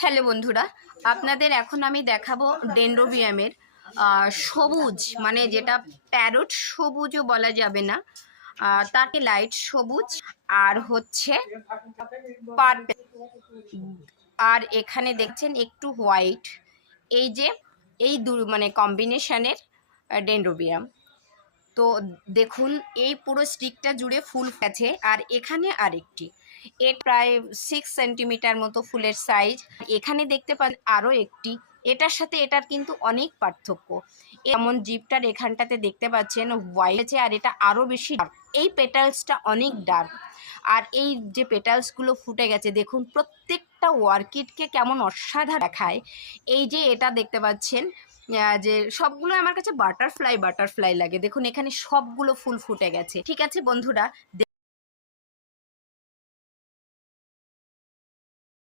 Hello বন্ধুরা, আপনাদের এখন আমি দেখাবো ডেনড্রোবিয়ামের সবুজ, মানে যেটা প্যারট সবুজও বলা যাবে না, তাকে লাইট সবুজ আর হচ্ছে পার্পেল। আর এখানে দেখছেন একটু হোয়াইট। এই যে এই মানে কম্বিনেশনের ডেনড্রোবিয়াম। তো দেখুন এই পুরো স্টিকটা জুড়ে ফুল আছে, আর এখানে আরেকটি, এর প্রায় 6 সেন্টিমিটার মতো ফুলের সাইজ। এখানে দেখতে পান আরও একটি, এটার সাথে এটার কিন্তু অনেক পার্থক্য। এমন জিপটার এখানটাতে দেখতে পাচ্ছেন হোয়াইট আছে, আর এটা আরও বেশি ডার্ক। এই পেটালসটা অনেক ডার্ক, আর এই যে পেটালসগুলো ফুটে গেছে দেখুন, প্রত্যেকটা অর্কিডকে কেমন অসাধারণ দেখায়। এই যে এটা দেখতে পাচ্ছেন যে সবগুলো আমার কাছে বাটারফ্লাই বাটারফ্লাই লাগে। দেখুন এখানে সবগুলো ফুল ফুটে গেছে। ঠিক আছে বন্ধুরা।